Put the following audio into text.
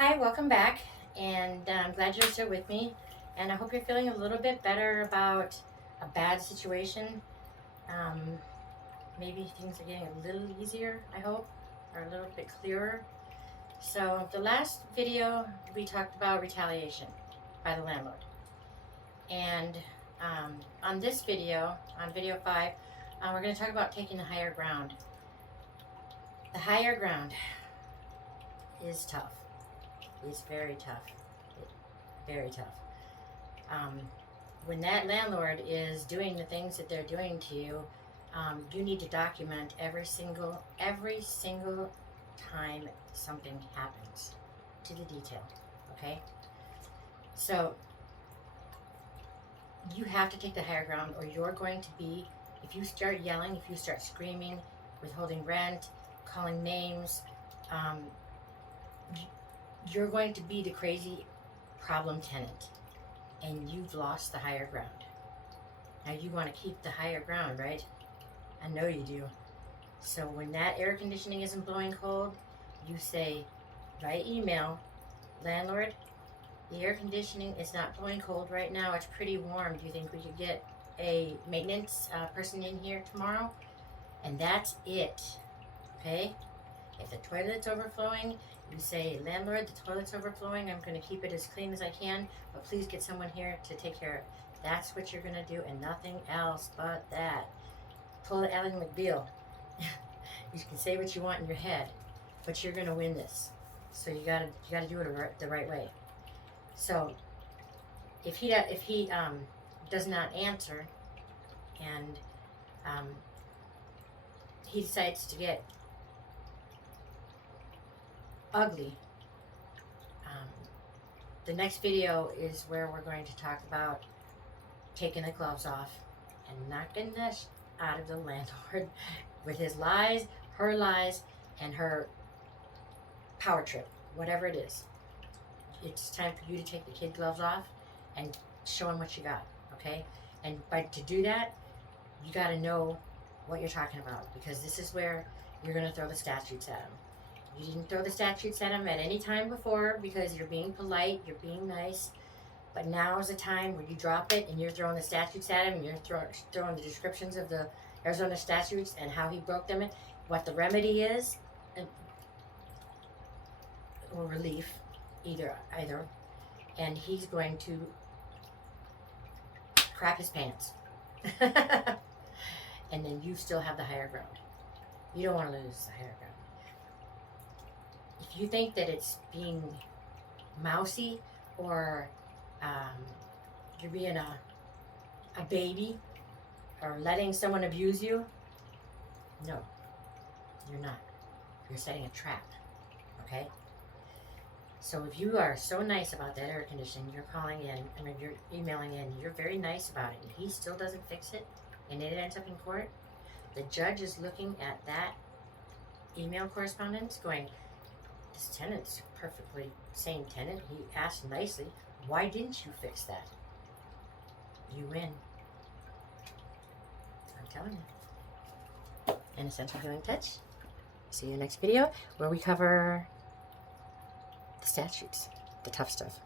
Hi, welcome back, and I'm glad you're still with me, and I hope you're feeling a little bit better about a bad situation. Um, Maybe things are getting a little easier, I hope, or a little bit clearer. So the last video, we talked about retaliation by the landlord. And on this video, on video 5, we're going to talk about taking the higher ground. The higher ground is tough. It's very tough. Very tough. When that landlord is doing the things that they're doing to you, you need to document every single time something happens to the detail. Okay? So you have to take the higher ground, or you're going to be, if you start yelling, if you start screaming, withholding rent, calling names, you're going to be the crazy problem tenant, and you've lost the higher ground. Now you want to keep the higher ground, right? I know you do. So when that air conditioning isn't blowing cold, you say, by email, landlord, the air conditioning is not blowing cold right now. It's pretty warm. Do you think we could get a maintenance person in here tomorrow? And that's it. Okay? If the toilet's overflowing, you say, landlord, the toilet's overflowing. I'm going to keep it as clean as I can, but please get someone here to take care of it. That's what you're going to do, and nothing else but that. Pull it Ally McBeal. You can say what you want in your head, but you're going to win this. So you gotta do it the right way. So if he does not answer, and he decides to get ugly, the next video is where we're going to talk about taking the gloves off and knocking the out of the landlord with his lies, her lies, and her power trip, whatever it is. It's time for you to take the kid gloves off and show him what you got, okay? And to do that, you got to know what you're talking about, because this is where you're going to throw the statutes at him. You didn't throw the statutes at him at any time before because you're being polite, you're being nice. But now is the time where you drop it and you're throwing the statutes at him, and you're throwing the descriptions of the Arizona statutes and how he broke them, what the remedy is, or relief, either. And he's going to crap his pants. And then you still have the higher ground. You don't want to lose the higher ground. If you think that it's being mousy, or you're being a baby, or letting someone abuse you, no, you're not. You're setting a trap, okay? So if you are so nice about that air conditioning, you're calling in, I mean, you're emailing in, you're very nice about it, and he still doesn't fix it, and it ends up in court, the judge is looking at that email correspondence going, this tenant's perfectly sane tenant. He asked nicely, why didn't you fix that? You win. I'm telling you. An Essential Healing Touch. See you next video where we cover the statutes, the tough stuff.